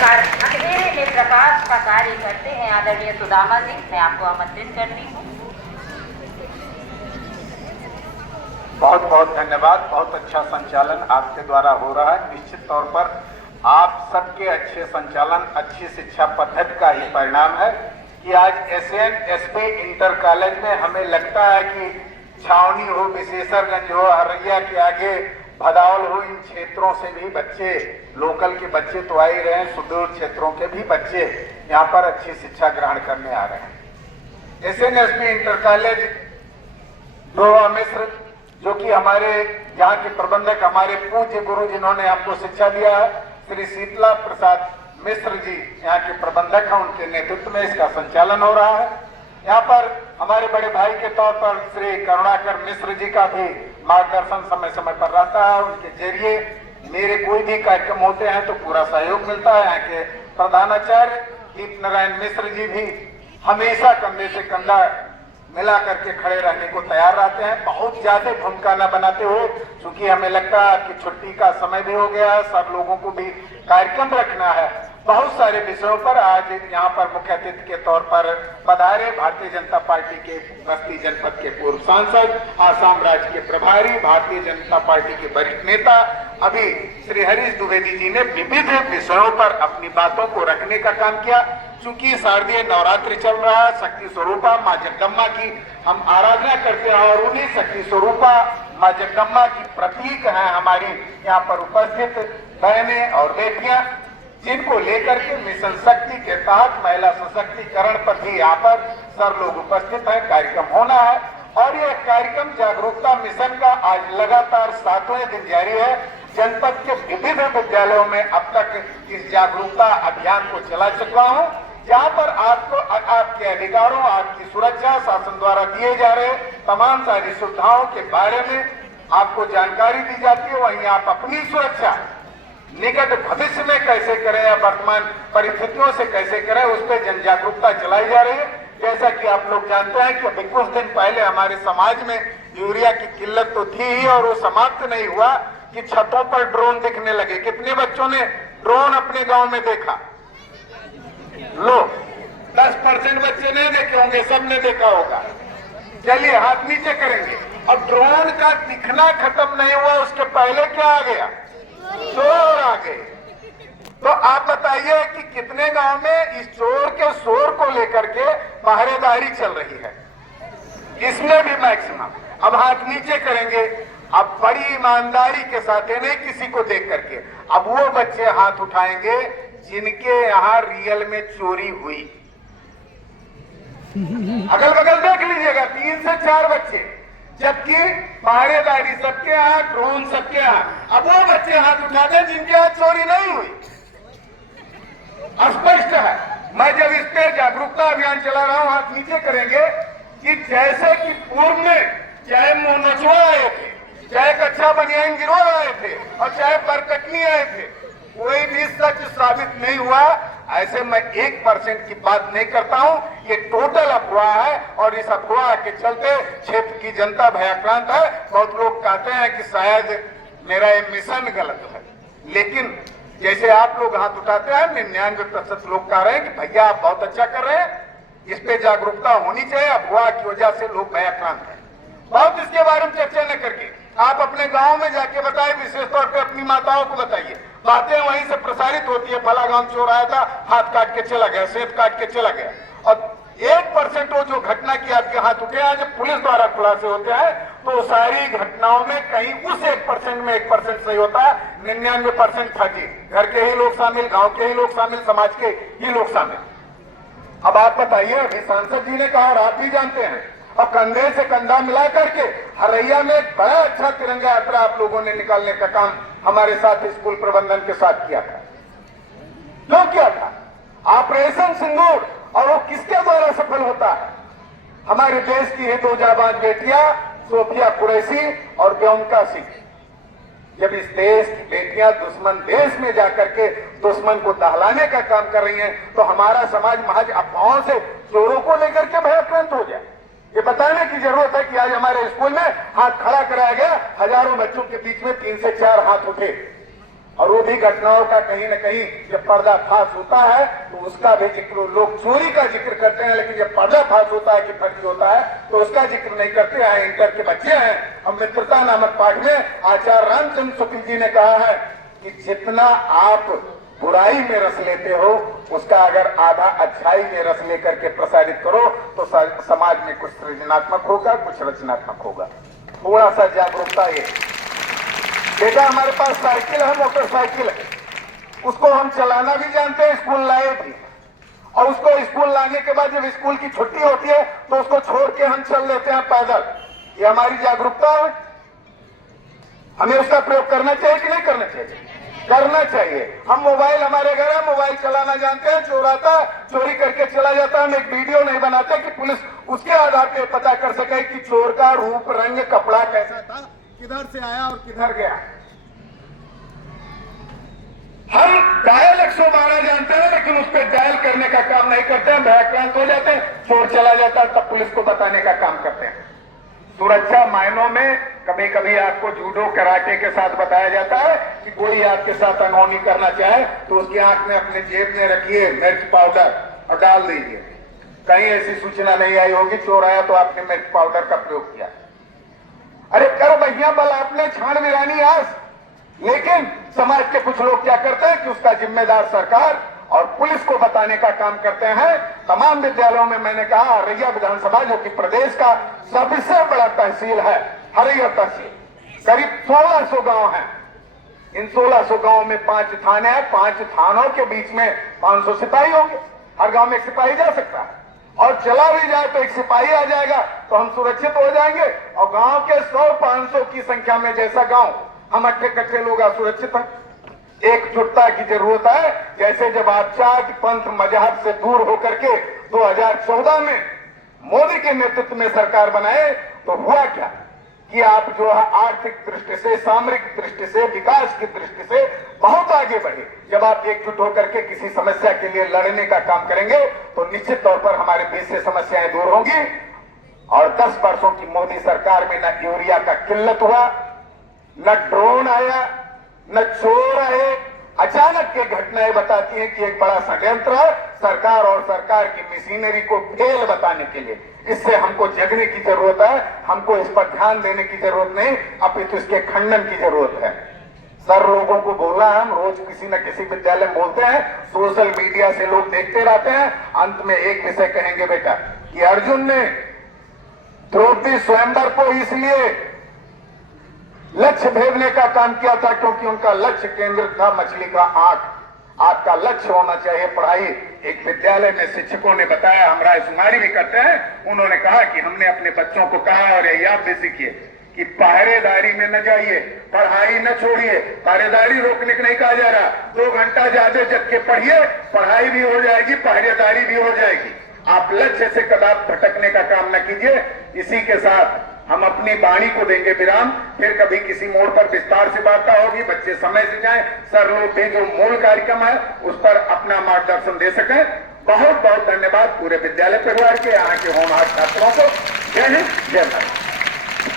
प्रकार अंधेरे में प्रकाश का कार्य करते हैं आदरणीय सुदामा जी, मैं आपको आमंत्रित करती हूँ। बहुत बहुत धन्यवाद। बहुत अच्छा संचालन आपके द्वारा हो रहा है। निश्चित तौर पर आप सबके अच्छे संचालन, अच्छी शिक्षा पद्धति का ही परिणाम है कि आज SN SP इंटर कॉलेज में हमें लगता है कि छावनी हो, विशेषरगंज हो, हरैया के आगे भदावल हो, इन क्षेत्रों से भी बच्चे, लोकल के बच्चे तो आ ही रहे हैं, सुदूर क्षेत्रों के भी बच्चे यहाँ पर अच्छी शिक्षा ग्रहण करने आ रहे हैं। SN SP इंटर कॉलेज डोवा मिश्र, जो कि हमारे यहाँ के प्रबंधक, हमारे पूज्य गुरु जिन्होंने हमको शिक्षा दिया है, श्री शीतला प्रसाद मिश्र जी यहाँ के प्रबंधक हैं, उनके नेतृत्व में इसका संचालन हो रहा है। यहाँ पर हमारे बड़े भाई के तौर पर श्री करुणाकर मिश्र जी का भी मार्गदर्शन समय समय पर रहता है। उनके जरिए मेरे कोई भी कार्यक्रम होते हैं तो पूरा सहयोग मिलता है। यहाँ के प्रधानाचार्य दीप नारायण मिश्र जी भी हमेशा कंधे से कंधा मिला करके खड़े रहने को तैयार रहते हैं। बहुत ज्यादा भूमिका न बनाते हुए, क्योंकि हमें लगता है कि छुट्टी का समय भी हो गया है, सब लोगों को भी कार्यक्रम रखना है। बहुत सारे विषयों पर आज यहाँ पर मुख्य अतिथि के तौर पर पधारे भारतीय जनता पार्टी के बस्ती जनपद के पूर्व सांसद, आसाम राज्य के प्रभारी, भारतीय जनता पार्टी के वरिष्ठ नेता अभी श्री हरीश द्विवेदी जी ने विविध विषयों पर अपनी बातों को रखने का काम किया। चूंकि शारदीय नवरात्रि चल रहा है, शक्ति स्वरूपा माँ जगदम्बा की हम आराधना करते हैं और उन्हीं शक्ति स्वरूपा माँ जगदम्बा की प्रतीक है हमारी यहाँ पर उपस्थित बहनें और बेटियां, जिनको लेकर के मिशन शक्ति के तहत महिला सशक्तिकरण पर भी यहाँ पर सब लोग उपस्थित हैं। कार्यक्रम होना है और यह कार्यक्रम जागरूकता मिशन का आज लगातार 7वें दिन जारी है। जनपद के विभिन्न विद्यालयों में अब तक इस जागरूकता अभियान को चला चुका हूँ, जहाँ पर आपको आपके अधिकारों, आपकी सुरक्षा, शासन द्वारा दिए जा रहे तमाम सारी सुविधाओं के बारे में आपको जानकारी दी जाती है। वहीं आप अपनी सुरक्षा निकट भविष्य में कैसे करें या वर्तमान परिस्थितियों से कैसे करें, उस पर जन जागरूकता चलाई जा रही है। जैसा कि आप लोग जानते हैं कि अभी कुछ दिन पहले हमारे समाज में यूरिया की किल्लत तो थी ही और वो समाप्त नहीं हुआ कि छतों पर ड्रोन दिखने लगे। कितने बच्चों ने ड्रोन अपने गांव में देखा? लो, 10% बच्चे नहीं देखे होंगे, सबने देखा होगा। चलिए हाथ नीचे करेंगे। अब ड्रोन का दिखना खत्म नहीं हुआ, उसके पहले क्या आ गया? चोर आ गए। तो आप बताइए कि कितने गांव में इस चोर के शोर को लेकर के पहरेदारी चल रही है? इसमें भी मैक्सिमम। अब हाथ नीचे करेंगे। अब बड़ी ईमानदारी के साथ, नहीं किसी को देख करके, अब वो बच्चे हाथ उठाएंगे जिनके यहाँ रियल में चोरी हुई। अगल बगल देख लीजिएगा, 3 से 4 बच्चे, जबकि पहरेदारी सबके यहाँ, ड्रोन सबके यहाँ। अब वो बच्चे हाथ उठा दें जिनके यहाँ चोरी नहीं हुई। स्पष्ट है। मैं जब इस पे जागरूकता अभियान चला रहा हूं, हाथ नीचे करेंगे, कि जैसे कि पूर्व में चाहे मोनचुआ आए थे, चाहे कच्चा बनियान गिरोह आए थे और चाहे बरकटनी आए थे, कोई भी सच साबित नहीं हुआ। ऐसे मैं 1% की बात नहीं करता हूं, ये टोटल अफवाह है और इस अफवाह के चलते क्षेत्र की जनता भयाक्रांत है। बहुत लोग कहते हैं कि शायद मेरा ये मिशन गलत है, लेकिन जैसे आप लोग हाथ उठाते हैं, 99% लोग कह रहे हैं कि भैया आप बहुत अच्छा कर रहे हैं, इस पे जागरूकता होनी चाहिए। अफवाह की वजह से लोग भयाक्रांत हैं। बहुत इसके बारे में चर्चा न करके आप अपने गांव में जाके बताएं, विशेष तौर पे अपनी माताओं को बताइए। बातें वहीं से प्रसारित होती है, फला गांव चोर आया था, हाथ काट के चला गया, सेब काट के चला गया। और 1% वो जो घटना की आपके हाथ उठे हैं, जब पुलिस द्वारा खुलासे होते हैं, तो सारी घटनाओं में कहीं उस 1% में 1% सही होता है, 99% फर्जी। घर के ही लोग शामिल, गांव के ही लोग शामिल, समाज के ही लोग शामिल। अब आप बताइए, अभी सांसद जी ने कहा और आप भी जानते हैं, और कंधे से कंधा मिला करके हरैया में एक बड़ा अच्छा तिरंगा यात्रा आप लोगों ने निकालने का काम हमारे साथ स्कूल प्रबंधन के साथ किया था। क्यों किया था? ऑपरेशन सिंदूर। और वो किसके द्वारा सफल होता है? हमारे देश की ही 2 जाबाज बेटियां सोफिया कुरैशी और व्योमिका सिंह। जब इस देश की बेटियां दुश्मन देश में जाकर के दुश्मन को दहलाने का काम कर रही हैं, तो हमारा समाज महज अफवाहों से चोरों को लेकर के भयाक्रांत हो जाए। ये बताने की जरूरत है कि आज हमारे स्कूल में हाथ खड़ा कराया गया, हजारों बच्चों के बीच में 3 से 4 हाथ उठे और वो भी घटनाओं का कहीं न कहीं जब पर्दाफाश होता है तो उसका भी जिक्र, लोग चोरी का जिक्र करते हैं लेकिन जब पर्दाफाश होता है कि फर्जी होता है तो उसका जिक्र नहीं करते हैं। इंटर के बच्चे हैं। अब मित्रता नामक पाठ में आचार्य रामचंद्र शुक्ल जी ने कहा है कि जितना आप बुराई में रस लेते हो उसका अगर आधा अच्छाई में रस लेकर के प्रसारित करो तो समाज में कुछ सृजनात्मक होगा, कुछ रचनात्मक होगा। थोड़ा सा जागरूकता। ये बेटा हमारे पास साइकिल है, मोटरसाइकिल है, उसको हम चलाना भी जानते हैं, स्कूल लाए भी, और उसको स्कूल लाने के बाद जब स्कूल की छुट्टी होती है तो उसको छोड़ के हम चल लेते हैं पैदल। ये हमारी जागरूकता है। हमें उसका प्रयोग करना चाहिए कि नहीं करना चाहिए? करना चाहिए। हम मोबाइल, हमारे घर है, मोबाइल चलाना जानते हैं, चोर आता चोरी करके चला जाता है, हम एक वीडियो नहीं बनाते कि पुलिस उसके आधार पर पता कर सके कि चोर का रूप, रंग, कपड़ा कैसा था, किधर से आया और किधर गया। हम डायल 112 जानते हैं लेकिन उस पर डायल करने का काम नहीं करते हैं, भयक्रांत हो जाते हैं, चोर चला जाता है, तब पुलिस को बताने का काम करते हैं। सुरक्षा मायनों में कभी कभी आपको जूडो, कराटे के साथ बताया जाता है कि कोई आपके साथ अनहोनी करना चाहे तो उसकी आंख में अपने जेब में रखिए मिर्च पाउडर और डाल दीजिए। कहीं ऐसी सूचना नहीं आई होगी चोर आया तो आपने मिर्च पाउडर का प्रयोग किया। अरे कर भैया बल आपने छान वीरानी आस। लेकिन समाज के कुछ लोग क्या करते हैं कि उसका जिम्मेदार सरकार और पुलिस को बताने का काम करते हैं। तमाम विद्यालयों में मैंने कहा, हरैया विधानसभा जो कि प्रदेश का सबसे बड़ा तहसील है, हरैया तहसील, करीब 1600 गांव हैं। इन 1600 गांव में 5 थाने हैं। 5 थानों के बीच में 500 सिपाही होंगे। हर गांव में एक सिपाही जा सकता है और चला भी जाए तो एक सिपाही आ जाएगा तो हम सुरक्षित हो जाएंगे। और गांव के 100-500 की संख्या में जैसा गांव, हम अट्ठे कट्ठे लोग असुरक्षित हैं। एकजुटता की जरूरत है। जैसे जब आप जाति, पंथ, मजहब से दूर होकर के 2014 में मोदी के नेतृत्व में सरकार बनाए तो हुआ क्या कि आप जो है आर्थिक दृष्टि से, सामरिक दृष्टि से, विकास की दृष्टि से बहुत आगे बढ़े। जब आप एकजुट होकर के किसी समस्या के लिए लड़ने का काम करेंगे तो निश्चित तौर पर हमारे देश से समस्याएं दूर होंगी। और 10 वर्षों की मोदी सरकार में न यूरिया का किल्लत हुआ, न ड्रोन आया, न चोर आए। अचानक के घटनाएं बताती हैं कि एक बड़ा षड्यंत्र है सरकार और सरकार की मशीनरी को फेल बताने के लिए। इससे हमको जगने की जरूरत है, हमको इस पर ध्यान देने की जरूरत नहीं, अपितु इसके खंडन की जरूरत है। सर लोगों को बोलना, हम रोज किसी न किसी विद्यालय में बोलते हैं, सोशल मीडिया से लोग देखते रहते हैं। अंत में एक विषय कहेंगे बेटा कि अर्जुन ने द्रौपदी स्वयंवर को इसलिए लक्ष्य भेदने का काम किया था क्योंकि उनका लक्ष्य केंद्रित था मछली का आंख। आपका लक्ष्य होना चाहिए पढ़ाई। एक विद्यालय में शिक्षकों ने बताया, हम रायशुमारी भी करते हैं, उन्होंने कहा कि हमने अपने बच्चों को कहा और यही आप भी सीखिए कि पहरेदारी में न जाइए, पढ़ाई न छोड़िए। पहरेदारी रोकने को नहीं कहा जा रहा, 2 घंटा ज्यादा जग के पढ़िए, पढ़ाई भी हो जाएगी, पहरेदारी भी हो जाएगी। आप लक्ष्य से कदापि भटकने का काम न कीजिए। इसी के साथ हम अपनी वाणी को देंगे विराम, फिर कभी किसी मोड़ पर विस्तार से वार्ता होगी। बच्चे समय से जाएं, सर लोग भी जो मूल कार्यक्रम है उस पर अपना मार्गदर्शन दे सकें। बहुत बहुत धन्यवाद पूरे विद्यालय परिवार के, यहाँ के होनहार छात्रों को। जय हिंद, जय भारत।